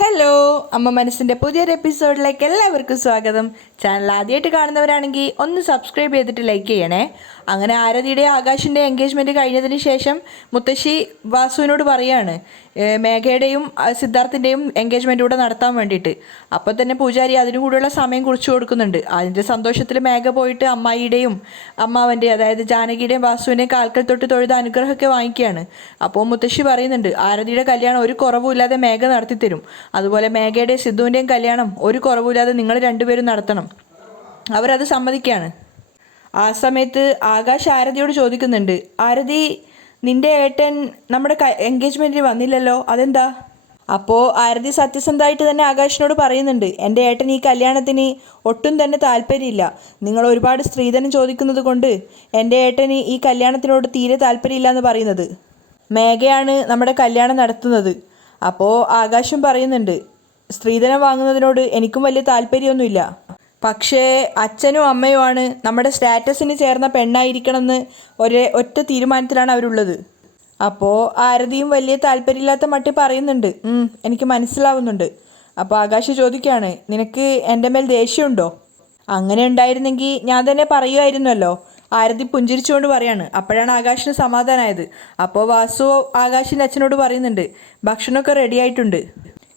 Hello, അമ്മ മനസ്സിൻ്റെ പുതിയൊരു എപ്പിസോഡിലേക്ക് എല്ലാവർക്കും സ്വാഗതം. ചാനൽ ആദ്യമായിട്ട് കാണുന്നവരാണെങ്കിൽ ഒന്ന് സബ്സ്ക്രൈബ് ചെയ്തിട്ട് ലൈക്ക് ചെയ്യണേ. അങ്ങനെ ആരതിയുടെ ആകാശിൻ്റെ എൻഗേജ്മെൻറ്റ് കഴിഞ്ഞതിന് ശേഷം മുത്തശ്ശി വാസുവിനോട് പറയാണ് മേഘയുടെയും സിദ്ധാർത്ഥിൻ്റെയും എൻഗേജ്മെൻറ്റ് കൂടെ നടത്താൻ വേണ്ടിയിട്ട്. അപ്പോൾ തന്നെ പൂജാരി അതിനു കൂടെയുള്ള സമയം കുറിച്ച് കൊടുക്കുന്നുണ്ട്. അതിൻ്റെ സന്തോഷത്തിൽ മേഘ പോയിട്ട് അമ്മായിയുടെയും അമ്മാവൻ്റെ, അതായത് ജാനകിയുടെയും വാസുവിൻ്റെയും കാൽക്കൽ തൊട്ട് തൊഴുത അനുഗ്രഹമൊക്കെ വാങ്ങിക്കുകയാണ്. അപ്പോൾ മുത്തശ്ശി പറയുന്നുണ്ട് ആരതിയുടെ കല്യാണം ഒരു കുറവുമില്ലാതെ മേഘ നടത്തിത്തരും. അതുപോലെ മേഘയുടെയും സിദ്ധുവിൻ്റെയും കല്യാണം ഒരു കുറവില്ലാതെ നിങ്ങൾ രണ്ടുപേരും നടത്തണം. അവരത് സമ്മതിക്കുകയാണ്. ആ സമയത്ത് ആകാശ് ആരതിയോട് ചോദിക്കുന്നുണ്ട്, ആരതി, നിന്റെ ഏട്ടൻ നമ്മുടെ എൻഗേജ്മെൻറ്റിന് വന്നില്ലല്ലോ, അതെന്താ? അപ്പോൾ ആരതി സത്യസന്ധമായിട്ട് തന്നെ ആകാശിനോട് പറയുന്നുണ്ട്, എൻ്റെ ഏട്ടൻ ഈ കല്യാണത്തിന് ഒട്ടും തന്നെ താല്പര്യമില്ല. നിങ്ങൾ ഒരുപാട് സ്ത്രീധനം ചോദിക്കുന്നത് കൊണ്ട് എൻ്റെ ഏട്ടന് ഈ കല്യാണത്തിനോട് തീരെ താല്പര്യമില്ല എന്ന് പറയുന്നത്. മേഘയാണ് നമ്മുടെ കല്യാണം നടത്തുന്നത്. അപ്പോൾ ആകാശം പറയുന്നുണ്ട്, സ്ത്രീധനം വാങ്ങുന്നതിനോട് എനിക്കും വലിയ താല്പര്യമൊന്നുമില്ല. പക്ഷേ അച്ഛനും അമ്മയുമാണ് നമ്മുടെ സ്റ്റാറ്റസിന് ചേർന്ന പെണ്ണായിരിക്കണമെന്ന് ഒറ്റ തീരുമാനത്തിലാണ് അവരുള്ളത്. അപ്പോൾ ആരതിയും വലിയ താല്പര്യമില്ലാത്ത മട്ടി പറയുന്നുണ്ട്, എനിക്ക് മനസ്സിലാവുന്നുണ്ട്. അപ്പോൾ ആകാശ് ചോദിക്കുകയാണ്, നിനക്ക് എൻ്റെ മേൽ ദേഷ്യമുണ്ടോ? അങ്ങനെ ഉണ്ടായിരുന്നെങ്കിൽ ഞാൻ തന്നെ പറയുമായിരുന്നല്ലോ. ആരതി പുഞ്ചിരിച്ചുകൊണ്ട് പറയാണ്. അപ്പോഴാണ് ആകാശിന് സമാധാനമായത്. അപ്പോൾ വാസു ആകാശിൻ്റെ അച്ഛനോട് പറയുന്നുണ്ട്, ഭക്ഷണമൊക്കെ റെഡി ആയിട്ടുണ്ട്,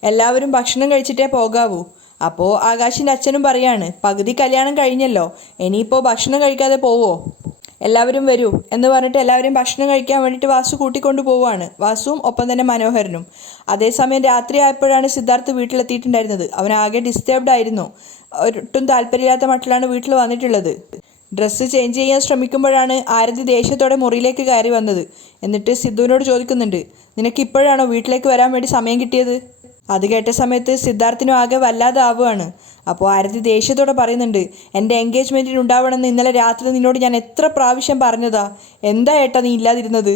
എല്ലാവരും ഭക്ഷണം കഴിച്ചിട്ടേ പോകാവൂ. അപ്പോൾ ആകാശിൻ്റെ അച്ഛനും പറയാണ്, പകുതി കല്യാണം കഴിഞ്ഞല്ലോ, ഇനിയിപ്പോൾ ഭക്ഷണം കഴിക്കാതെ പോവോ? എല്ലാവരും വരൂ എന്ന് പറഞ്ഞിട്ട് എല്ലാവരും ഭക്ഷണം കഴിക്കാൻ വേണ്ടിയിട്ട് വാസു കൂട്ടിക്കൊണ്ട് പോവുകയാണ്. വാസുവും ഒപ്പം തന്നെ മനോഹരനും. അതേസമയം രാത്രി ആയപ്പോഴാണ് സിദ്ധാർത്ഥ് വീട്ടിലെത്തിയിട്ടുണ്ടായിരുന്നത്. അവൻ ആകെ ഡിസ്റ്റർബ്ഡ് ആയിരുന്നു. ഒട്ടും താല്പര്യമില്ലാത്ത മട്ടിലാണ് വീട്ടിൽ വന്നിട്ടുള്ളത്. ഡ്രസ്സ് ചേഞ്ച് ചെയ്യാൻ ശ്രമിക്കുമ്പോഴാണ് ആരതി ദേഷ്യത്തോടെ മുറിയിലേക്ക് കയറി വന്നത്. എന്നിട്ട് സിദ്ധുവിനോട് ചോദിക്കുന്നുണ്ട്, നിനക്ക് ഇപ്പോഴാണോ വീട്ടിലേക്ക് വരാൻ വേണ്ടി സമയം കിട്ടിയത്? അത് കേട്ട സമയത്ത് സിദ്ധാർത്ഥിനും ആകെ വല്ലാതെ ആവുകയാണ്. അപ്പോൾ ആരതി ദേഷ്യത്തോടെ പറയുന്നുണ്ട്, എൻ്റെ എൻഗേജ്മെൻറ്റിന് ഉണ്ടാവണമെന്ന് ഇന്നലെ രാത്രി നിന്നോട് ഞാൻ എത്ര പ്രാവശ്യം പറഞ്ഞതാ, എന്താ ഏട്ടാ നീ ഇല്ലാതിരുന്നത്?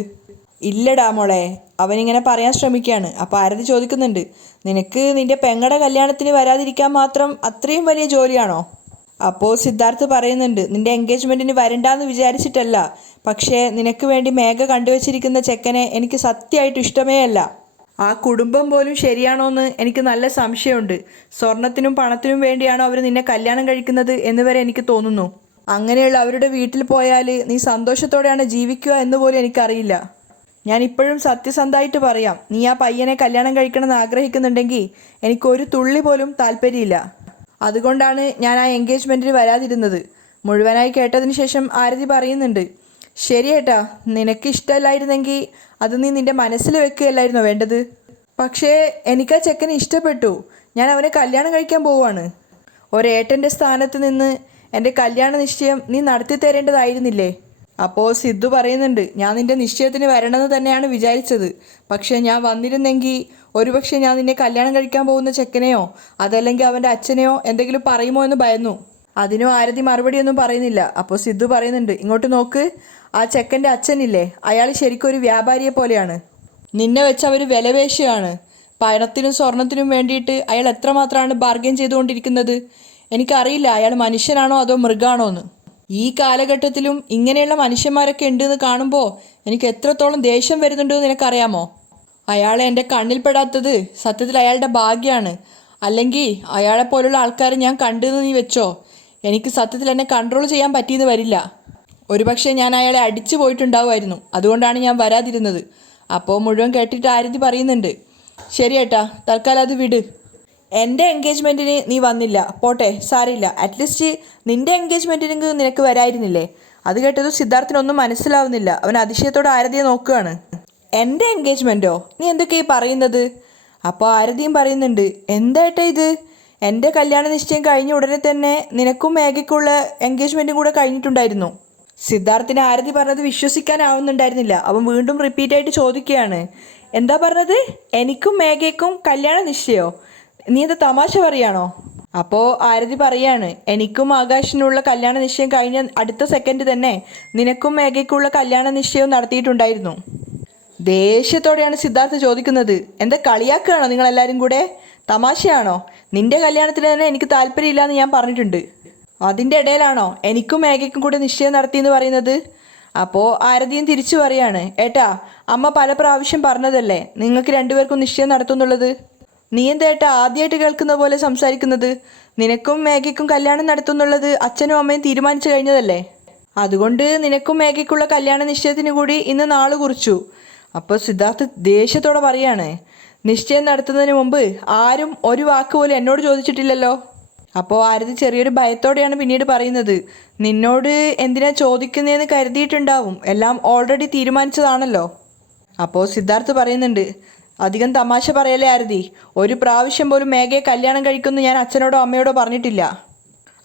ഇല്ലടാ മോളെ, അവനിങ്ങനെ പറയാൻ ശ്രമിക്കുകയാണ്. അപ്പോൾ ആരതി ചോദിക്കുന്നുണ്ട്, നിനക്ക് നിൻ്റെ പെങ്ങടെ കല്യാണത്തിന് വരാതിരിക്കാൻ മാത്രം അത്രയും വലിയ ജോലിയാണോ? അപ്പോൾ സിദ്ധാർത്ഥ് പറയുന്നുണ്ട്, നിൻ്റെ എൻഗേജ്മെൻറ്റിന് വരണ്ടാന്ന് വിചാരിച്ചിട്ടല്ല, പക്ഷേ നിനക്ക് വേണ്ടി മേഘ കണ്ടുവച്ചിരിക്കുന്ന ചെക്കനെ എനിക്ക് സത്യമായിട്ട് ഇഷ്ടമേ അല്ല. ആ കുടുംബം പോലും ശരിയാണോ എന്ന് എനിക്ക് നല്ല സംശയമുണ്ട്. സ്വർണത്തിനും പണത്തിനും വേണ്ടിയാണോ അവർ നിന്നെ കല്യാണം കഴിക്കുന്നത് എന്ന് വരെ എനിക്ക് തോന്നുന്നു. അങ്ങനെയുള്ള അവരുടെ വീട്ടിൽ പോയാൽ നീ സന്തോഷത്തോടെയാണ് ജീവിക്കുക എന്ന് പോലും എനിക്കറിയില്ല. ഞാൻ ഇപ്പോഴും സത്യസന്ധമായിട്ട് പറയാം, നീ ആ പയ്യനെ കല്യാണം കഴിക്കണമെന്ന് ആഗ്രഹിക്കുന്നുണ്ടെങ്കിൽ എനിക്കൊരു തുള്ളി പോലും താല്പര്യമില്ല. അതുകൊണ്ടാണ് ഞാൻ ആ എൻഗേജ്മെൻറ്റിന് വരാതിരുന്നത്. മുഴുവനായി കേട്ടതിന് ശേഷം ആരതി പറയുന്നുണ്ട്, ശരി ഏട്ടാ, നിനക്ക് ഇഷ്ടമല്ലായിരുന്നെങ്കിൽ അത് നീ നിൻ്റെ മനസ്സിൽ വെക്കുകയല്ലായിരുന്നോ വേണ്ടത്? പക്ഷേ എനിക്ക് ആ ചെക്കനെ ഇഷ്ടപ്പെട്ടു. ഞാൻ അവനെ കല്യാണം കഴിക്കാൻ പോവുകയാണ്. ഒരേട്ടൻ്റെ സ്ഥാനത്ത് നിന്ന് എൻ്റെ കല്യാണ നിശ്ചയം നീ നടത്തി തരേണ്ടതായിരുന്നില്ലേ? അപ്പോൾ സിദ്ധു പറയുന്നുണ്ട്, ഞാൻ നിൻ്റെ നിശ്ചയത്തിന് വരണമെന്ന് തന്നെയാണ് വിചാരിച്ചത്. പക്ഷേ ഞാൻ വന്നിരുന്നെങ്കിൽ ഒരുപക്ഷെ ഞാൻ നിന്നെ കല്യാണം കഴിക്കാൻ പോകുന്ന ചെക്കനെയോ അതല്ലെങ്കിൽ അവൻ്റെ അച്ഛനെയോ എന്തെങ്കിലും പറയുമോ എന്ന് ഭയന്നു. അതിനും ആരതി മറുപടിയൊന്നും പറയുന്നില്ല. അപ്പോൾ സിദ്ധു പറയുന്നുണ്ട്, ഇങ്ങോട്ട് നോക്ക്, ആ ചെക്കൻ്റെ അച്ഛനില്ലേ, അയാൾ ശരിക്കും ഒരു വ്യാപാരിയെ പോലെയാണ്. നിന്നെ വെച്ച് അവർ വിലപേശുകയാണ്. പണത്തിനും സ്വർണത്തിനും വേണ്ടിയിട്ട് അയാൾ എത്രമാത്രമാണ് ബാർഗൈൻ ചെയ്തുകൊണ്ടിരിക്കുന്നത്. എനിക്കറിയില്ല അയാൾ മനുഷ്യനാണോ അതോ മൃഗമാണോ എന്ന്. ഈ കാലഘട്ടത്തിലും ഇങ്ങനെയുള്ള മനുഷ്യന്മാരൊക്കെ ഉണ്ടെന്ന് കാണുമ്പോൾ എനിക്ക് എത്രത്തോളം ദേഷ്യം വരുന്നുണ്ടെന്ന് നിനക്കറിയാമോ? അയാളെ എൻ്റെ കണ്ണിൽപ്പെടാത്തത് സത്യത്തിൽ അയാളുടെ ഭാഗ്യമാണ്. അല്ലെങ്കിൽ അയാളെപ്പോലുള്ള ആൾക്കാരെ ഞാൻ കണ്ടെന്ന് നീ വെച്ചോ, എനിക്ക് സത്യത്തിൽ എന്നെ കൺട്രോൾ ചെയ്യാൻ പറ്റിയെന്ന് വരില്ല. ഒരുപക്ഷെ ഞാൻ അയാളെ അടിച്ചു പോയിട്ടുണ്ടാവുമായിരുന്നു. അതുകൊണ്ടാണ് ഞാൻ വരാതിരുന്നത്. അപ്പോൾ മുഴുവൻ കേട്ടിട്ട് ആരതി പറയുന്നുണ്ട്, ശരി ഏട്ടാ, തൽക്കാലം അത് വിട്. എൻ്റെ എൻഗേജ്മെൻറ്റിന് നീ വന്നില്ല, പോട്ടെ, സാരില്ല. അറ്റ്ലീസ്റ്റ് നിൻ്റെ എൻഗേജ്മെൻറ്റിന് നിനക്ക് വരായിരുന്നില്ലേ? അത് കേട്ടത് സിദ്ധാർത്ഥിനൊന്നും മനസ്സിലാവുന്നില്ല. അവൻ അതിശയത്തോടെ ആരതിയെ നോക്കുകയാണ്. എൻ്റെ എൻഗേജ്മെൻറ്റോ? നീ എന്തൊക്കെയാ പറയുന്നത്? അപ്പോൾ ആരതിയും പറയുന്നുണ്ട്, എന്തായിട്ടാ ഇത്? എൻ്റെ കല്യാണ നിശ്ചയം കഴിഞ്ഞ ഉടനെ തന്നെ നിനക്കും മേഘയ്ക്കുള്ള എൻഗേജ്മെൻറ്റും കൂടെ കഴിഞ്ഞിട്ടുണ്ടായിരുന്നു. സിദ്ധാർത്ഥിന് ആരതി പറഞ്ഞത് വിശ്വസിക്കാനാവുന്നുണ്ടായിരുന്നില്ല. അവൻ വീണ്ടും റിപ്പീറ്റായിട്ട് ചോദിക്കുകയാണ്, എന്താ പറഞ്ഞത്? എനിക്കും മേഘയ്ക്കും കല്യാണ നിശ്ചയോ? നീ എന്താ തമാശ പറയാണോ? അപ്പോൾ ആരതി പറയാണ്, എനിക്കും ആകാശിനുള്ള കല്യാണ നിശ്ചയം കഴിഞ്ഞ അടുത്ത സെക്കൻഡ് തന്നെ നിനക്കും മേഘയ്ക്കുള്ള കല്യാണ നിശ്ചയവും നടത്തിയിട്ടുണ്ടായിരുന്നു. ദേഷ്യത്തോടെയാണ് സിദ്ധാർത്ഥ് ചോദിക്കുന്നത്, എന്താ കളിയാക്കുകയാണോ നിങ്ങളെല്ലാവരും കൂടെ? തമാശയാണോ? നിന്റെ കല്യാണത്തിന് തന്നെ എനിക്ക് താല്പര്യമില്ല എന്ന് ഞാൻ പറഞ്ഞിട്ടുണ്ട്. അതിൻ്റെ ഇടയിലാണോ എനിക്കും മേഘയ്ക്കും കൂടെ നിശ്ചയം നടത്തിയെന്ന് പറയുന്നത്? അപ്പോൾ ആരതിയും തിരിച്ചു പറയാണ്, ഏട്ടാ, അമ്മ പല പ്രാവശ്യം പറഞ്ഞതല്ലേ നിങ്ങൾക്ക് രണ്ടുപേർക്കും നിശ്ചയം നടത്തുന്നുള്ളത്. നീ എന്താ ആദ്യമായിട്ട് കേൾക്കുന്ന പോലെ സംസാരിക്കുന്നത്? നിനക്കും മേഘയ്ക്കും കല്യാണം നടത്തുന്നുള്ളത് അച്ഛനും അമ്മയും തീരുമാനിച്ചു കഴിഞ്ഞതല്ലേ? അതുകൊണ്ട് നിനക്കും മേഘയ്ക്കുള്ള കല്യാണ നിശ്ചയത്തിന് കൂടി ഇന്ന് നാള് കുറിച്ചു. അപ്പോൾ സിദ്ധാർത്ഥ് ദേഷ്യത്തോടെ പറയാണ്, നിശ്ചയം നടത്തുന്നതിന് മുമ്പ് ആരും ഒരു വാക്ക് പോലും എന്നോട് ചോദിച്ചിട്ടില്ലല്ലോ. അപ്പോൾ ആരതി ചെറിയൊരു ഭയത്തോടെയാണ് പിന്നീട് പറയുന്നത്, നിന്നോട് എന്തിനാ ചോദിക്കുന്നതെന്ന് കരുതിയിട്ടുണ്ടാവും, എല്ലാം ഓൾറെഡി തീരുമാനിച്ചതാണല്ലോ. അപ്പോൾ സിദ്ധാർത്ഥ് പറയുന്നുണ്ട്, അധികം തമാശ പറയല്ലേ ആരതി, ഒരു പ്രാവശ്യം പോലും മേഘയെ കല്യാണം കഴിക്കുമെന്ന് ഞാൻ അച്ഛനോടോ അമ്മയോടോ പറഞ്ഞിട്ടില്ല.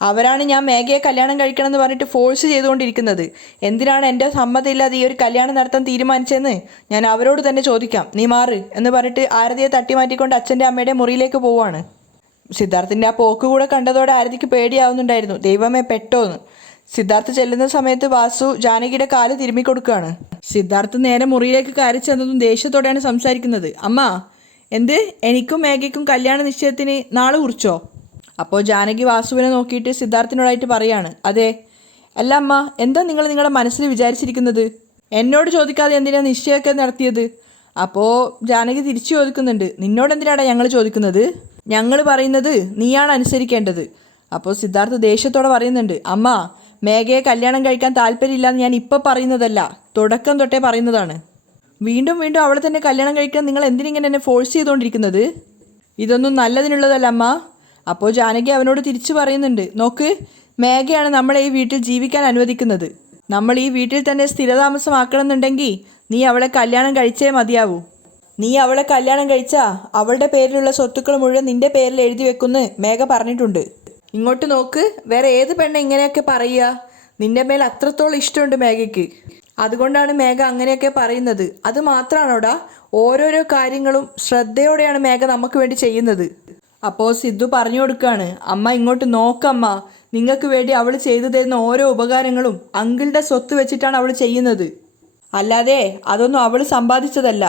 അവരാണ് ഞാൻ മേഘയെ കല്യാണം കഴിക്കണം എന്ന് പറഞ്ഞിട്ട് ഫോഴ്സ് ചെയ്തുകൊണ്ടിരിക്കുന്നത്. എന്തിനാണ് എൻ്റെ സമ്മതമില്ലാതെ ഈ ഒരു കല്യാണം നടത്താൻ തീരുമാനിച്ചതെന്ന് ഞാൻ അവരോട് തന്നെ ചോദിക്കാം, നീ മാറ് എന്ന് പറഞ്ഞിട്ട് ആരതിയെ തട്ടിമാറ്റിക്കൊണ്ട് അച്ഛൻ്റെ അമ്മയുടെ മുറിയിലേക്ക് പോവാണ്. സിദ്ധാർത്ഥിൻ്റെ ആ പോക്ക് കൂടെ കണ്ടതോടെ ആരതിക്ക് പേടിയാവുന്നുണ്ടായിരുന്നു, ദൈവമേ പെട്ടോന്ന്. സിദ്ധാർത്ഥ് ചെല്ലുന്ന സമയത്ത് വാസു ജാനകിയുടെ കാല് തിരുമ്മി കൊടുക്കുകയാണ്. സിദ്ധാർത്ഥ് നേരെ മുറിയിലേക്ക് കയറി ചെന്നതും ദേഷ്യത്തോടെയാണ് സംസാരിക്കുന്നത്, അമ്മ എന്ത്, എനിക്കും മേഘയ്ക്കും കല്യാണ നിശ്ചയത്തിന് നാളെ കുറിച്ചോ? അപ്പോൾ ജാനകി വാസുവിനെ നോക്കിയിട്ട് സിദ്ധാർത്ഥിനോടായിട്ട് പറയാണ്, അതെ. അല്ല അമ്മ, എന്താ നിങ്ങൾ നിങ്ങളുടെ മനസ്സിൽ വിചാരിച്ചിരിക്കുന്നത്? എന്നോട് ചോദിക്കാതെ എന്തിനാണ് നിശ്ചയമൊക്കെ നടത്തിയത്? അപ്പോൾ ജാനകി തിരിച്ചു ചോദിക്കുന്നുണ്ട്, നിന്നോട് എന്തിനാടാ ഞങ്ങൾ ചോദിക്കുന്നത്? ഞങ്ങൾ പറയുന്നത് നീയാണ് അനുസരിക്കേണ്ടത്. അപ്പോൾ സിദ്ധാർത്ഥ് ദേഷ്യത്തോടെ പറയുന്നുണ്ട്, അമ്മ മേഘയെ കല്യാണം കഴിക്കാൻ താല്പര്യമില്ലാന്ന് ഞാൻ ഇപ്പോൾ പറയുന്നതല്ല, തുടക്കം തൊട്ടേ പറയുന്നതാണ്. വീണ്ടും വീണ്ടും അവളെ തന്നെ കല്യാണം കഴിക്കാൻ നിങ്ങൾ എന്തിനിങ്ങനെ എന്നെ ഫോഴ്സ് ചെയ്തുകൊണ്ടിരിക്കുന്നത്? ഇതൊന്നും നല്ലതിനുള്ളതല്ല അമ്മ. അപ്പോൾ ജാനകി അവനോട് തിരിച്ചു പറയുന്നുണ്ട്, നോക്ക്, മേഘയാണ് നമ്മളെ ഈ വീട്ടിൽ ജീവിക്കാൻ അനുവദിക്കുന്നത്. നമ്മൾ ഈ വീട്ടിൽ തന്നെ സ്ഥിരതാമസമാക്കണമെന്നുണ്ടെങ്കിൽ നീ അവളെ കല്യാണം കഴിച്ചേ മതിയാവൂ. നീ അവളെ കല്യാണം കഴിച്ചാൽ അവളുടെ പേരിലുള്ള സ്വത്തുക്കൾ മുഴുവൻ നിന്റെ പേരിൽ എഴുതി വെക്കുമെന്ന് മേഘ പറഞ്ഞിട്ടുണ്ട്. ഇങ്ങോട്ട് നോക്ക്, വേറെ ഏത് പെണ്ണ ഇങ്ങനെയൊക്കെ പറയുക? നിന്റെ മേൽ അത്രത്തോളം ഇഷ്ടമുണ്ട് മേഘയ്ക്ക്, അതുകൊണ്ടാണ് മേഘ അങ്ങനെയൊക്കെ പറയുന്നത്. അത് മാത്രമാണോടാ, ഓരോരോ കാര്യങ്ങളും ശ്രദ്ധയോടെയാണ് മേഘ നമുക്ക് വേണ്ടി ചെയ്യുന്നത്. അപ്പോൾ സിദ്ധു പറഞ്ഞു കൊടുക്കുകയാണ്, അമ്മ ഇങ്ങോട്ട് നോക്കമ്മ, നിങ്ങൾക്ക് വേണ്ടി അവൾ ചെയ്തു തരുന്ന ഓരോ ഉപകാരങ്ങളും അങ്കിളുടെ സ്വത്ത് വെച്ചിട്ടാണ് അവൾ ചെയ്യുന്നത്, അല്ലാതെ അതൊന്നും അവൾ സമ്പാദിച്ചതല്ല.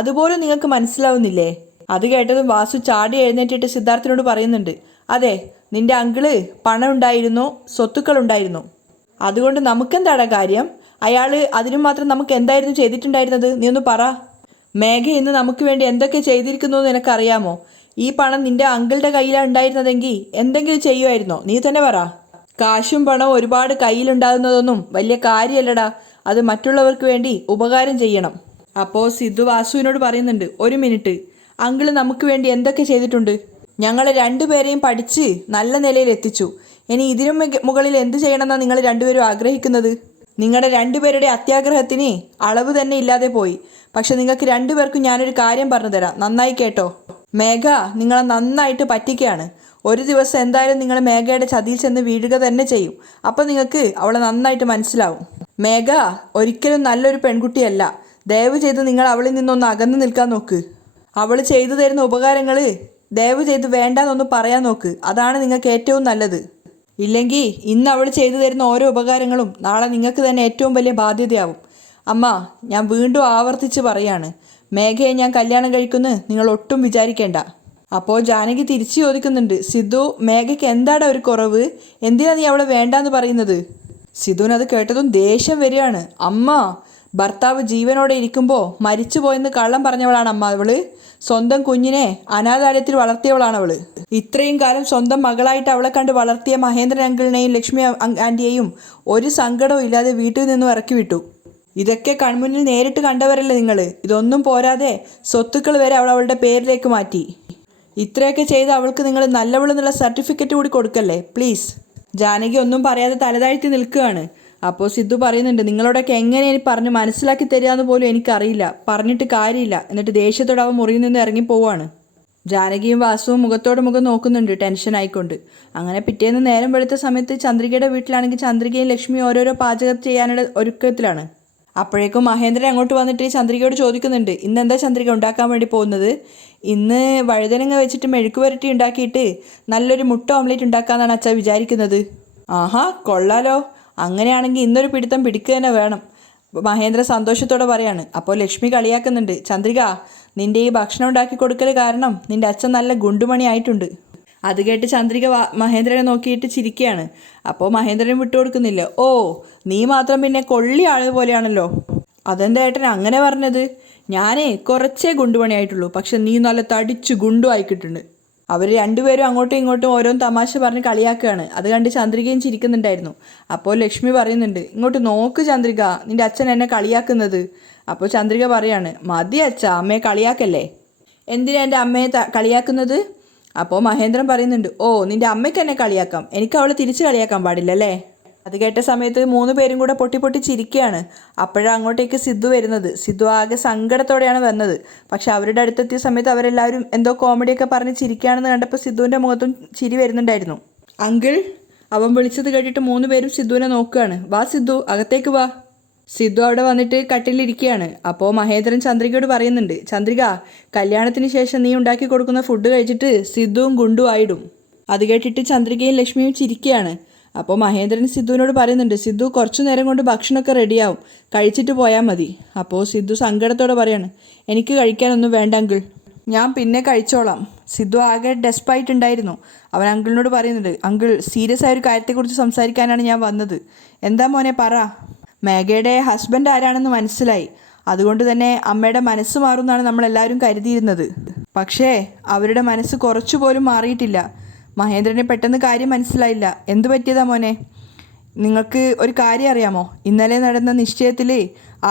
അതുപോലും നിങ്ങൾക്ക് മനസ്സിലാവുന്നില്ലേ? അത് കേട്ടതും വാസു ചാടി എഴുന്നേറ്റിട്ട് സിദ്ധാർത്ഥിനോട് പറയുന്നുണ്ട്, അതെ, നിന്റെ അങ്കിള് പണം ഉണ്ടായിരുന്നു, സ്വത്തുക്കളുണ്ടായിരുന്നു, അതുകൊണ്ട് നമുക്കെന്താടാ കാര്യം? അയാൾ അതിനും മാത്രം നമുക്ക് എന്തായിരുന്നു ചെയ്തിട്ടുണ്ടായിരുന്നത്? നീ ഒന്ന് പറ. മേഘ ഇന്ന് നമുക്ക് വേണ്ടി എന്തൊക്കെ ചെയ്തിരിക്കുന്നു എന്ന് നിനക്കറിയാമോ? ഈ പണം നിന്റെ അങ്കിളുടെ കയ്യിലാണ് ഉണ്ടായിരുന്നതെങ്കിൽ എന്തെങ്കിലും ചെയ്യുമായിരുന്നോ? നീ തന്നെ പറ. കാശും പണവും ഒരുപാട് കയ്യിലുണ്ടാകുന്നതൊന്നും വലിയ കാര്യമല്ലടാ, അത് മറ്റുള്ളവർക്ക് വേണ്ടി ഉപകാരം ചെയ്യണം. അപ്പോൾ സിദ്ധു വാസുവിനോട് പറയുന്നുണ്ട്, ഒരു മിനിറ്റ്, അങ്കിള് നമുക്ക് വേണ്ടി എന്തൊക്കെ ചെയ്തിട്ടുണ്ട്? ഞങ്ങളെ രണ്ടുപേരെയും പഠിച്ച് നല്ല നിലയിൽ എത്തിച്ചു. ഇനി ഇതിനും മുകളിൽ എന്ത് ചെയ്യണമെന്നാണ് നിങ്ങൾ രണ്ടുപേരും ആഗ്രഹിക്കുന്നത്? നിങ്ങളുടെ രണ്ടുപേരുടെ അത്യാഗ്രഹത്തിന് അളവ് തന്നെ ഇല്ലാതെ പോയി. പക്ഷെ നിങ്ങൾക്ക് രണ്ടുപേർക്കും ഞാനൊരു കാര്യം പറഞ്ഞു തരാം, നന്നായി കേട്ടോ. മേഘ നിങ്ങളെ നന്നായിട്ട് പറ്റിക്കുകയാണ്. ഒരു ദിവസം എന്തായാലും നിങ്ങൾ മേഘയുടെ ചതിയിൽ ചെന്ന് വീഴുക തന്നെ ചെയ്യും. അപ്പോൾ നിങ്ങൾക്ക് അവളെ നന്നായിട്ട് മനസ്സിലാവും. മേഘ ഒരിക്കലും നല്ലൊരു പെൺകുട്ടിയല്ല. ദയവ് ചെയ്ത് നിങ്ങൾ അവളിൽ നിന്നൊന്ന് അകന്നു നിൽക്കാൻ നോക്ക്. അവൾ ചെയ്തു തരുന്ന ഉപകാരങ്ങൾ ദയവ് ചെയ്ത് വേണ്ടാന്നൊന്ന് പറയാൻ നോക്ക്. അതാണ് നിങ്ങൾക്ക് ഏറ്റവും നല്ലത്. ഇല്ലെങ്കിൽ ഇന്ന് അവൾ ചെയ്തു തരുന്ന ഓരോ ഉപകാരങ്ങളും നാളെ നിങ്ങൾക്ക് തന്നെ ഏറ്റവും വലിയ ബാധ്യതയാവും. അമ്മ, ഞാൻ വീണ്ടും ആവർത്തിച്ച് പറയാണ്, മേഘയെ ഞാൻ കല്യാണം കഴിക്കുമെന്ന് നിങ്ങൾ ഒട്ടും വിചാരിക്കേണ്ട. അപ്പോൾ ജാനകി തിരിച്ചു ചോദിക്കുന്നുണ്ട്, സിദ്ധു, മേഘയ്ക്ക് എന്താടാ ഒരു കുറവ്? എന്തിനാ നീ അവളെ വേണ്ടാന്ന് പറയുന്നത്? സിദ്ധുവിനത് കേട്ടതും ദേഷ്യം വരികയാണ്. അമ്മ, ഭർത്താവ് ജീവനോടെ ഇരിക്കുമ്പോൾ മരിച്ചു പോയെന്ന് കള്ളം പറഞ്ഞവളാണ് അമ്മ അവള്. സ്വന്തം കുഞ്ഞിനെ അനാഥാലയത്തിൽ വളർത്തിയവളാണ് അവള്. ഇത്രയും കാലം സ്വന്തം മകളായിട്ട് അവളെ കണ്ട് വളർത്തിയ മഹേന്ദ്രൻ അങ്കിളിനെയും ലക്ഷ്മി ആൻറ്റിയെയും ഒരു സങ്കടവും ഇല്ലാതെ വീട്ടിൽ നിന്നും ഇറക്കി വിട്ടു. ഇതൊക്കെ കൺമുന്നിൽ നേരിട്ട് കണ്ടവരല്ലേ നിങ്ങൾ? ഇതൊന്നും പോരാതെ സ്വത്തുക്കൾ വരെ അവൾ അവളുടെ പേരിലേക്ക് മാറ്റി. ഇത്രയൊക്കെ ചെയ്ത് അവൾക്ക് നിങ്ങൾ നല്ലവളെന്നുള്ള സർട്ടിഫിക്കറ്റ് കൂടി കൊടുക്കല്ലേ പ്ലീസ്. ജാനകി ഒന്നും പറയാതെ തലതാഴ്ത്തി നിൽക്കുകയാണ്. അപ്പോൾ സിദ്ധു പറയുന്നുണ്ട്, നിങ്ങളോടൊക്കെ എങ്ങനെ പറഞ്ഞ് മനസ്സിലാക്കി തരികയെന്ന് പോലും എനിക്കറിയില്ല, പറഞ്ഞിട്ട് കാര്യമില്ല. എന്നിട്ട് ദേഷ്യത്തോടെ അവൻ മുറിയിൽ നിന്ന് ഇറങ്ങി പോവാണ്. ജാനകിയും വാസുവും മുഖത്തോട് മുഖം നോക്കുന്നുണ്ട് ടെൻഷൻ ആയിക്കൊണ്ട്. അങ്ങനെ പിറ്റേന്ന് നേരം വെളുത്ത സമയത്ത് ചന്ദ്രികയുടെ വീട്ടിലാണെങ്കിൽ ചന്ദ്രികയും ലക്ഷ്മിയും ഓരോരോ പാചകം ചെയ്യാനുള്ള ഒരുക്കത്തിലാണ്. അപ്പോഴേക്കും മഹേന്ദ്രൻ അങ്ങോട്ട് വന്നിട്ട് ചന്ദ്രികയോട് ചോദിക്കുന്നുണ്ട്, ഇന്നെന്താ ചന്ദ്രിക ഉണ്ടാക്കാൻ വേണ്ടി പോകുന്നത്? ഇന്ന് വഴുതനങ്ങ വെച്ചിട്ട് മെഴുക്ക് പുരട്ടി ഉണ്ടാക്കിയിട്ട് നല്ലൊരു മുട്ട ഓംലേറ്റ് ഉണ്ടാക്കാമെന്നാണ് അച്ഛാ വിചാരിക്കുന്നത്. ആഹാ, കൊള്ളാലോ. അങ്ങനെയാണെങ്കിൽ ഇന്നൊരു പിടുത്തം പിടിക്കുക തന്നെ വേണം. മഹേന്ദ്ര സന്തോഷത്തോടെ പറയാണ്. അപ്പോൾ ലക്ഷ്മി കളിയാക്കുന്നുണ്ട്, ചന്ദ്രിക, നിന്റെ ഈ ഭക്ഷണം ഉണ്ടാക്കി കൊടുക്കൽ കാരണം നിന്റെ അച്ഛൻ നല്ല ഗുണ്ടുമണി ആയിട്ടുണ്ട്. അത് കേട്ട് ചന്ദ്രിക മഹേന്ദ്രനെ നോക്കിയിട്ട് ചിരിക്കുകയാണ്. അപ്പോൾ മഹേന്ദ്രൻ വിട്ടുകൊടുക്കുന്നില്ല. ഓ, നീ മാത്രം പിന്നെ കൊള്ളി ആൾ പോലെയാണല്ലോ. അതെന്താ ഏട്ടൻ അങ്ങനെ പറഞ്ഞത്? ഞാനേ കുറച്ചേ ഗുണ്ടുപണിയായിട്ടുള്ളൂ, പക്ഷെ നീ നല്ല തടിച്ചു ഗുണ്ടു ആയിക്കിട്ടുണ്ട്. അവർ രണ്ടുപേരും അങ്ങോട്ടും ഇങ്ങോട്ടും ഓരോന്ന് തമാശ പറഞ്ഞ് കളിയാക്കുകയാണ്. അത് കണ്ട് ചന്ദ്രികയും ചിരിക്കുന്നുണ്ടായിരുന്നു. അപ്പോൾ ലക്ഷ്മി പറയുന്നുണ്ട്, ഇങ്ങോട്ട് നോക്ക് ചന്ദ്രിക, നിന്റെ അച്ഛൻ എന്നെ കളിയാക്കുന്നത്. അപ്പോൾ ചന്ദ്രിക പറയാണ്, മതി അച്ഛ, അമ്മയെ കളിയാക്കല്ലേ. എന്തിനാ എൻ്റെ അമ്മയെ കളിയാക്കുന്നത്? അപ്പോൾ മഹേന്ദ്രൻ പറയുന്നുണ്ട്, ഓ നിന്റെ അമ്മയ്ക്ക് എന്നെ കളിയാക്കാം, എനിക്ക് അവളെ തിരിച്ച് കളിയാക്കാൻ പാടില്ലല്ലേ. അത് കേട്ട സമയത്ത് മൂന്ന് പേരും കൂടെ പൊട്ടി പൊട്ടി ചിരിക്കുകയാണ്. അപ്പോഴാണ് അങ്ങോട്ടേക്ക് സിദ്ധു വരുന്നത്. സിദ്ധു ആകെ സങ്കടത്തോടെയാണ് വന്നത്. പക്ഷെ അവരുടെ അടുത്തെത്തിയ സമയത്ത് അവരെല്ലാവരും എന്തോ കോമഡിയൊക്കെ പറഞ്ഞ് ചിരിക്കുകയാണെന്ന് കണ്ടപ്പോൾ സിദ്ധുവിൻ്റെ മുഖത്തും ചിരി വരുന്നുണ്ടായിരുന്നു. അങ്കിൾ, അവൻ വിളിച്ചത് കേട്ടിട്ട് മൂന്ന് പേരും സിദ്ധുവിനെ നോക്കുകയാണ്. വാ സിദ്ധു, അകത്തേക്ക് വാ. സിദ്ധു അവിടെ വന്നിട്ട് കട്ടിലിരിക്കുകയാണ്. അപ്പോൾ മഹേന്ദ്രൻ ചന്ദ്രികയോട് പറയുന്നുണ്ട്, ചന്ദ്രിക, കല്യാണത്തിന് ശേഷം നീ ഉണ്ടാക്കി കൊടുക്കുന്ന ഫുഡ് കഴിച്ചിട്ട് സിദ്ധുവും ഗുണ്ടും ആയിടും. അത് കേട്ടിട്ട് ചന്ദ്രികയും ലക്ഷ്മിയും ചിരിക്കുകയാണ്. അപ്പോൾ മഹേന്ദ്രൻ സിദ്ധുവിനോട് പറയുന്നുണ്ട്, സിദ്ധു കുറച്ചു നേരം കൊണ്ട് ഭക്ഷണമൊക്കെ റെഡിയാവും, കഴിച്ചിട്ട് പോയാൽ മതി. അപ്പോൾ സിദ്ധു സങ്കടത്തോടെ പറയാണ്, എനിക്ക് കഴിക്കാനൊന്നും വേണ്ട അങ്കിൾ, ഞാൻ പിന്നെ കഴിച്ചോളാം. സിദ്ധു ആകെ ഡെസ്പായിട്ടുണ്ടായിരുന്നു. അവൻ അങ്കിളിനോട് പറയുന്നുണ്ട്, അങ്കിൾ, സീരിയസ് ആയ ഒരു കാര്യത്തെക്കുറിച്ച് സംസാരിക്കാനാണ് ഞാൻ വന്നത്. എന്താ മോനെ, പറ. മേഘയുടെ ഹസ്ബൻഡ് ആരാണെന്ന് മനസ്സിലായി. അതുകൊണ്ട് തന്നെ അമ്മയുടെ മനസ്സ് മാറുമെന്നാണ് നമ്മളെല്ലാവരും കരുതിയിരുന്നത്. പക്ഷേ അവരുടെ മനസ്സ് കുറച്ചുപോലും മാറിയിട്ടില്ല. മഹേന്ദ്രനെ പെട്ടെന്ന് കാര്യം മനസ്സിലായില്ല. എന്തു പറ്റിയതാ മോനെ? നിങ്ങൾക്ക് ഒരു കാര്യം അറിയാമോ? ഇന്നലെ നടന്ന നിശ്ചയത്തിൽ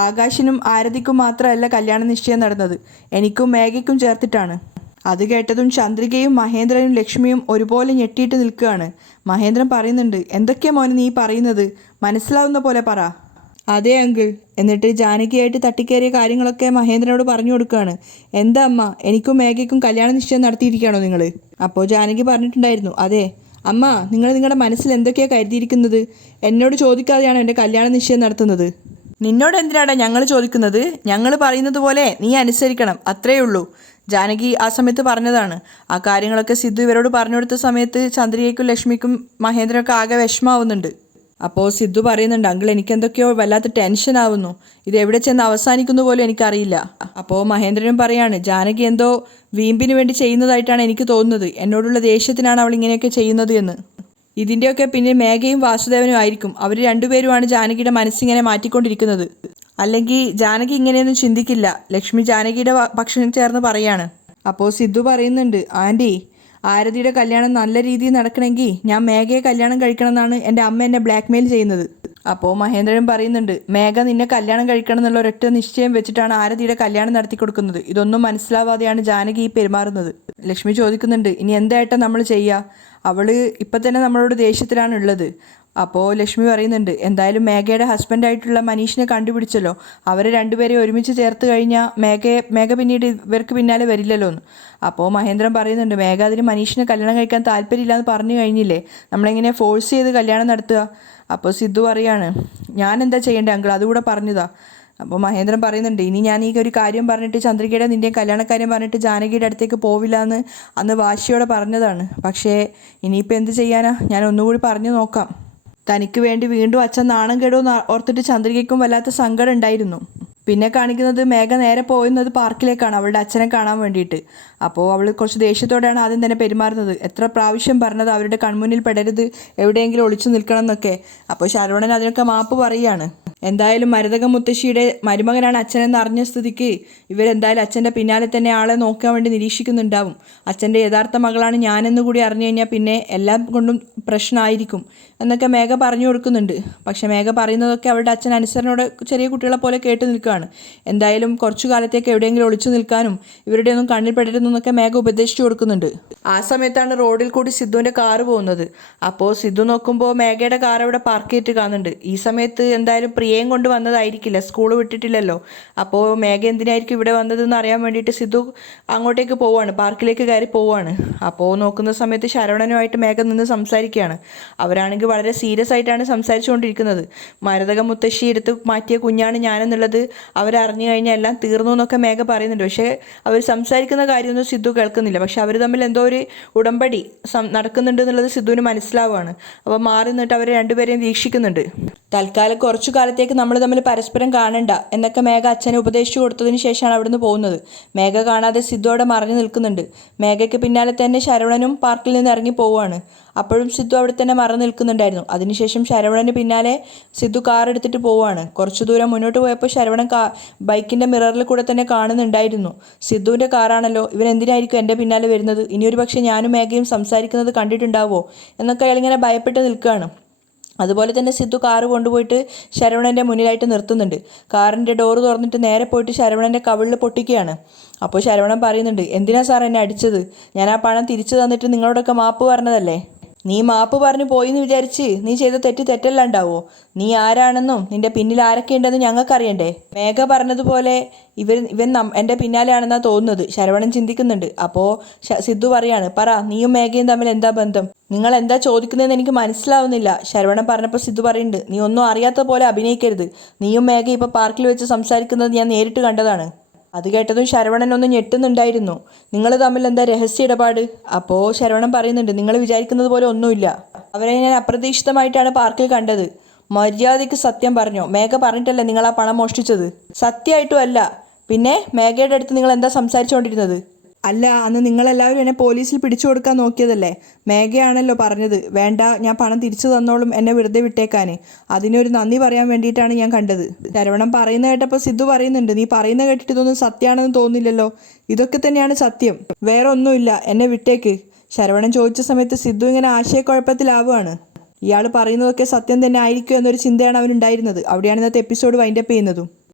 ആകാശിനും ആരതിക്കും മാത്രമല്ല കല്യാണ നിശ്ചയം നടന്നത്, എനിക്കും മേഘയ്ക്കും ചേർത്തിട്ടാണ്. അത് കേട്ടതും ചന്ദ്രികയും മഹേന്ദ്രനും ലക്ഷ്മിയും ഒരുപോലെ ഞെട്ടിയിട്ട് നിൽക്കുകയാണ്. മഹേന്ദ്രൻ പറയുന്നുണ്ട്, എന്തൊക്കെയാ മോനെ നീ പറയുന്നത്? മനസ്സിലാവുന്ന പോലെ പറ. അതെ അങ്കിൾ. എന്നിട്ട് ജാനകിയായിട്ട് തട്ടിക്കേറിയ കാര്യങ്ങളൊക്കെ മഹേന്ദ്രനോട് പറഞ്ഞു കൊടുക്കുകയാണ്. എന്താ അമ്മ, എനിക്കും മേഘയ്ക്കും കല്യാണ നിശ്ചയം നടത്തിയിരിക്കുകയാണോ നിങ്ങൾ? അപ്പോൾ ജാനകി പറഞ്ഞിട്ടുണ്ടായിരുന്നു, അതെ അമ്മ, നിങ്ങൾ നിങ്ങളുടെ മനസ്സിൽ എന്തൊക്കെയാണ് കരുതിയിരിക്കുന്നത്? എന്നോട് ചോദിക്കാതെയാണ് എൻ്റെ കല്യാണ നിശ്ചയം നടത്തുന്നത്. നിന്നോട് എന്തിനാടാ ഞങ്ങൾ ചോദിക്കുന്നത്? ഞങ്ങൾ പറയുന്നത് പോലെ നീ അനുസരിക്കണം, അത്രയേ ഉള്ളൂ. ജാനകി ആ സമയത്ത് പറഞ്ഞതാണ്. ആ കാര്യങ്ങളൊക്കെ സിദ്ധു ഇവരോട് പറഞ്ഞു കൊടുത്ത സമയത്ത് ചന്ദ്രികയ്ക്കും ലക്ഷ്മിക്കും മഹേന്ദ്രനൊക്കെ ആകെ വിഷമാവുന്നുണ്ട്. അപ്പോൾ സിദ്ധു പറയുന്നുണ്ട്, അങ്കിൾ, എനിക്കെന്തൊക്കെയോ വല്ലാത്ത ടെൻഷൻ ആവുന്നു, ഇത് എവിടെ ചെന്ന് അവസാനിക്കുന്നു പോലും എനിക്കറിയില്ല. അപ്പോൾ മഹേന്ദ്രനും പറയാണ്, ജാനകി എന്തോ വീമ്പിന് വേണ്ടി ചെയ്യുന്നതായിട്ടാണ് എനിക്ക് തോന്നുന്നത്, എന്നോടുള്ള ദേഷ്യത്തിനാണ് അവൾ ഇങ്ങനെയൊക്കെ ചെയ്യുന്നത് എന്ന്. ഇതിൻ്റെയൊക്കെ പിന്നെ മേഘയും വാസുദേവനും ആയിരിക്കും. അവർ രണ്ടുപേരുമാണ് ജാനകിയുടെ മനസ്സിങ്ങനെ മാറ്റിക്കൊണ്ടിരിക്കുന്നത്. അല്ലെങ്കിൽ ജാനകി ഇങ്ങനെയൊന്നും ചിന്തിക്കില്ല. ലക്ഷ്മി ജാനകിയുടെ പക്ഷം ചേർന്ന് പറയാണ്. അപ്പോൾ സിദ്ധു പറയുന്നുണ്ട്, ആൻറ്റി, ആരതിയുടെ കല്യാണം നല്ല രീതിയിൽ നടക്കണമെങ്കിൽ ഞാൻ മേഘയെ കല്യാണം കഴിക്കണമെന്നാണ് എൻ്റെ അമ്മ എന്നെ ബ്ലാക്ക്മെയിൽ ചെയ്യുന്നത്. അപ്പോൾ മഹേന്ദ്രൻ പറയുന്നുണ്ട്, മേഘ നിന്നെ കല്യാണം കഴിക്കണം എന്നുള്ള ഒരൊറ്റ നിശ്ചയം വെച്ചിട്ടാണ് ആരതിയുടെ കല്യാണം നടത്തി കൊടുക്കുന്നത്. ഇതൊന്നും മനസ്സിലാവാതെയാണ് ജാനകി പെരുമാറുന്നത്. ലക്ഷ്മി ചോദിക്കുന്നുണ്ട്, ഇനി എന്തായിട്ടാണ് നമ്മൾ ചെയ്യുക? അവൾ ഇപ്പം തന്നെ നമ്മളോട് ദേഷ്യത്തിലാണ് ഉള്ളത്. അപ്പോൾ ലക്ഷ്മി പറയുന്നുണ്ട്, എന്തായാലും മേഘയുടെ ഹസ്ബൻഡായിട്ടുള്ള മനീഷിനെ കണ്ടുപിടിച്ചല്ലോ, അവരെ രണ്ടുപേരെ ഒരുമിച്ച് ചേർത്ത് കഴിഞ്ഞാൽ മേഘ പിന്നീട് ഇവർക്ക് പിന്നാലെ വരില്ലല്ലോ എന്ന്. അപ്പോൾ മഹേന്ദ്രൻ പറയുന്നുണ്ട്, മേഘ അതിന് മനീഷിനെ കല്യാണം കഴിക്കാൻ താല്പര്യമില്ല എന്ന് പറഞ്ഞു കഴിഞ്ഞില്ലേ, നമ്മളെങ്ങനെ ഫോഴ്സ് ചെയ്ത് കല്യാണം നടത്തുക? അപ്പോൾ സിദ്ധു പറയാണ്, ഞാൻ എന്താ ചെയ്യേണ്ടത് അങ്കിൾ, അതുകൂടെ പറഞ്ഞതാ. അപ്പോൾ മഹേന്ദ്രൻ പറയുന്നുണ്ട്, ഇനി ഞാൻ ഈ ഒരു കാര്യം പറഞ്ഞിട്ട് ചന്ദ്രികയുടെ നിൻ്റെയും കല്യാണക്കാര്യം പറഞ്ഞിട്ട് ജാനകിയുടെ അടുത്തേക്ക് പോവില്ല എന്ന് അന്ന് വാശിയോടെ പറഞ്ഞതാണ്. പക്ഷേ ഇനിയിപ്പോൾ എന്ത് ചെയ്യാനാ, ഞാൻ ഒന്നുകൂടി പറഞ്ഞു നോക്കാം. തനിക്ക് വേണ്ടി വീണ്ടും അച്ഛൻ നാണം കെടുമെന്ന് ഓർത്തിട്ട് ചന്ദ്രികയ്ക്കും വല്ലാത്ത സങ്കടം ഉണ്ടായിരുന്നു. പിന്നെ കാണിക്കുന്നത് മേഘ നേരെ പോയുന്നത് പാർക്കിലേക്കാണ് അവളുടെ അച്ഛനെ കാണാൻ വേണ്ടിയിട്ട്. അപ്പോൾ അവൾ കുറച്ച് ദേഷ്യത്തോടെയാണ് ആദ്യം തന്നെ പെരുമാറുന്നത്. എത്ര പ്രാവശ്യം പറഞ്ഞത് അവരുടെ കൺമുന്നിൽ പെടരുത്, എവിടെയെങ്കിലും ഒളിച്ചു നിൽക്കണം എന്നൊക്കെ. അപ്പോൾ ശരവണൻ അതിനൊക്കെ മാപ്പ് പറയുകയാണ്. എന്തായാലും മരതക മുത്തശ്ശിയുടെ മരുമകനാണ് അച്ഛനെന്ന് അറിഞ്ഞ സ്ഥിതിക്ക് ഇവരെന്തായാലും അച്ഛൻ്റെ പിന്നാലെ തന്നെ ആളെ നോക്കാൻ വേണ്ടി നിരീക്ഷിക്കുന്നുണ്ടാവും. അച്ഛൻ്റെ യഥാർത്ഥ മകളാണ് ഞാനെന്ന് കൂടി അറിഞ്ഞു കഴിഞ്ഞാൽ പിന്നെ എല്ലാം കൊണ്ടും പ്രശ്നമായിരിക്കും എന്നൊക്കെ മേഘ പറഞ്ഞു കൊടുക്കുന്നുണ്ട്. പക്ഷെ മേഘ പറയുന്നതൊക്കെ അവളുടെ അച്ഛൻ അനുസരണയോടെ ചെറിയ കുട്ടികളെ പോലെ കേട്ട് നിൽക്കുകയാണ്. എന്തായാലും കുറച്ചു കാലത്തേക്ക് എവിടെയെങ്കിലും ഒളിച്ചു നിൽക്കാനും ഇവരുടെ ഒന്നും കണ്ണിൽ പെടരുതെന്നൊക്കെ മേഘ ഉപദേശിച്ചു കൊടുക്കുന്നുണ്ട്. ആ സമയത്താണ് റോഡിൽ കൂടി സിദ്ധുവിൻ്റെ കാറ് പോകുന്നത്. അപ്പോൾ സിദ്ധു നോക്കുമ്പോൾ മേഘയുടെ കാർ അവിടെ പാർക്ക് ചെയ്തിട്ട് കാണുന്നുണ്ട്. ഈ സമയത്ത് എന്തായാലും പ്രിയയും കൊണ്ട് വന്നതായിരിക്കില്ല, സ്കൂൾ വിട്ടിട്ടില്ലല്ലോ. അപ്പോൾ മേഘ എന്തിനായിരിക്കും ഇവിടെ വന്നതെന്ന് അറിയാൻ വേണ്ടിയിട്ട് സിദ്ധു അങ്ങോട്ടേക്ക് പോവുകയാണ്, പാർക്കിലേക്ക് കയറി പോവുകയാണ്. അപ്പോൾ നോക്കുന്ന സമയത്ത് ശരവണനുമായിട്ട് മേഘ നിന്ന് സംസാരിക്കുകയാണ്. അവരാണെങ്കിൽ വളരെ സീരിയസ് ആയിട്ടാണ് സംസാരിച്ചുകൊണ്ടിരിക്കുന്നത്. മരതക മുത്തശ്ശി എടുത്ത് മാറ്റിയ കുഞ്ഞാണ് ഞാനെന്നുള്ളത് അവരറിഞ്ഞു കഴിഞ്ഞാൽ എല്ലാം തീർന്നു എന്നൊക്കെ മേഘ പറയുന്നുണ്ട്. പക്ഷേ അവർ സംസാരിക്കുന്ന കാര്യമൊന്നും സിദ്ധു കേൾക്കുന്നില്ല. പക്ഷെ അവർ തമ്മിൽ എന്തോ ഒരു ഉടമ്പടി നടക്കുന്നുണ്ട് എന്നുള്ളത് സിദ്ധുവിന് മനസ്സിലാവുകയാണ്. അപ്പോൾ മാറി നിന്നിട്ട് അവർ രണ്ടുപേരെയും വീക്ഷിക്കുന്നുണ്ട്. തൽക്കാലം കുറച്ചു കാലത്തേക്ക് നമ്മൾ തമ്മിൽ പരസ്പരം കാണണ്ട എന്നൊക്കെ മേഘ അച്ഛനെ ഉപദേശിച്ചു കൊടുത്തതിന് ശേഷമാണ് അവിടുന്ന് പോകുന്നത്. മേഘ കാണാതെ സിദ്ധു അവിടെ മറഞ്ഞു നിൽക്കുന്നുണ്ട്. മേഘയ്ക്ക് പിന്നാലെ തന്നെ ശരവണനും പാർക്കിൽ നിന്ന് ഇറങ്ങി പോവുകയാണ്. അപ്പോഴും സിദ്ധു അവിടെ തന്നെ മറന്നു നിൽക്കുന്നുണ്ടായിരുന്നു. അതിനുശേഷം ശരവണന് പിന്നാലെ സിദ്ധു കാർ എടുത്തിട്ട് പോവുകയാണ്. കുറച്ചു ദൂരം മുന്നോട്ട് പോയപ്പോൾ ശരവണൻ ബൈക്കിൻ്റെ മിററിൽ കൂടെ തന്നെ കാണുന്നുണ്ടായിരുന്നു, സിദ്ധുവിൻ്റെ കാറാണല്ലോ, ഇവൻ എന്തിനായിരിക്കും എൻ്റെ പിന്നാലെ വരുന്നത്, ഇനിയൊരു പക്ഷേ ഞാനും മേഘയും സംസാരിക്കുന്നത് കണ്ടിട്ടുണ്ടാവോ എന്നൊക്കെ അയാളിങ്ങനെ ഭയപ്പെട്ട് നിൽക്കുകയാണ്. അതുപോലെ തന്നെ സിദ്ധു കാറ് കൊണ്ടുപോയിട്ട് ശരവണൻ്റെ മുന്നിലായിട്ട് നിർത്തുന്നുണ്ട്. കാറിൻ്റെ ഡോറ് തുറന്നിട്ട് നേരെ പോയിട്ട് ശരവണൻ്റെ കവിളിൽ പൊട്ടിക്കുകയാണ്. അപ്പോൾ ശരവണൻ പറയുന്നുണ്ട്, എന്തിനാ സാർ എന്നെ അടിച്ചത്, ഞാൻ ആ പണം തിരിച്ചു തന്നിട്ട് നിങ്ങളോടൊക്കെ മാപ്പ് പറഞ്ഞതല്ലേ, നീ മാപ്പ് പറഞ്ഞു പോയി എന്ന് വിചാരിച്ച് നീ ചെയ്ത തെറ്റല്ല ഉണ്ടാവോ, നീ ആരാണെന്നും നിന്റെ പിന്നിൽ ആരൊക്കെയുണ്ടെന്നും ഞങ്ങൾക്കറിയണ്ടേ. മേഘ പറഞ്ഞതുപോലെ ഇവൻ എൻ്റെ പിന്നാലെയാണെന്നാണ് തോന്നുന്നത്, ശരവണൻ ചിന്തിക്കുന്നുണ്ട്. അപ്പോൾ സിദ്ധു പറയാണ്, പറ നീയും മേഘയും തമ്മിൽ എന്താ ബന്ധം, നിങ്ങൾ എന്താ ചോദിക്കുന്നതെന്ന് എനിക്ക് മനസ്സിലാവുന്നില്ല. ശരവണൻ പറഞ്ഞപ്പോൾ സിദ്ധു പറയുന്നുണ്ട്, നീ ഒന്നും അറിയാത്ത പോലെ അഭിനയിക്കരുത്, നീയും മേഘ ഇപ്പോൾ പാർക്കിൽ വെച്ച് സംസാരിക്കുന്നത് ഞാൻ നേരിട്ട് കണ്ടതാണ്. അത് കേട്ടതും ശരവണൻ ഒന്ന് ഞെട്ടുന്നുണ്ടായിരുന്നു. നിങ്ങൾ തമ്മിൽ എന്താ രഹസ്യ ഇടപാട്? അപ്പോൾ ശരവണൻ പറയുന്നുണ്ട്, നിങ്ങൾ വിചാരിക്കുന്നത് പോലെ ഒന്നുമില്ല, അവരെ ഞാൻ അപ്രതീക്ഷിതമായിട്ടാണ് പാർക്കിൽ കണ്ടത്. മര്യാദയ്ക്ക് സത്യം പറഞ്ഞോ, മേഘ പറഞ്ഞിട്ടല്ലേ നിങ്ങൾ ആ പണം മോഷ്ടിച്ചത്? സത്യമായിട്ടും അല്ല. പിന്നെ മേഘയുടെ അടുത്ത് നിങ്ങൾ എന്താ സംസാരിച്ചുകൊണ്ടിരുന്നത്? അല്ല, അന്ന് നിങ്ങളെല്ലാവരും എന്നെ പോലീസിൽ പിടിച്ചു കൊടുക്കാൻ നോക്കിയതല്ലേ, മേഘയാണല്ലോ പറഞ്ഞത്, വേണ്ട ഞാൻ പണം തിരിച്ചു തന്നോളും, എന്നെ വെറുതെ വിട്ടേക്കാൻ, അതിനൊരു നന്ദി പറയാൻ വേണ്ടിയിട്ടാണ് ഞാൻ കണ്ടത്. ശരവണൻ പറയുന്ന കേട്ടപ്പോൾ സിദ്ധു പറയുന്നുണ്ട്, നീ പറയുന്ന കേട്ടിട്ട് ഇതൊന്നും സത്യമാണെന്ന് തോന്നില്ലല്ലോ, ഇതൊക്കെ തന്നെയാണ് സത്യം, വേറെ ഒന്നുമില്ല, എന്നെ വിട്ടേക്ക്. ശരവണൻ ചോദിച്ച സമയത്ത് സിദ്ധു ഇങ്ങനെ ആശയക്കുഴപ്പത്തിലാവുകയാണ്. ഇയാൾ പറയുന്നതൊക്കെ സത്യം തന്നെ ആയിരിക്കും എന്നൊരു ചിന്തയാണ് അവനുണ്ടായിരുന്നത്. അവിടെയാണ് ഇന്നത്തെ എപ്പിസോഡ് വൈൻഡപ്പ് ചെയ്യുന്നതും.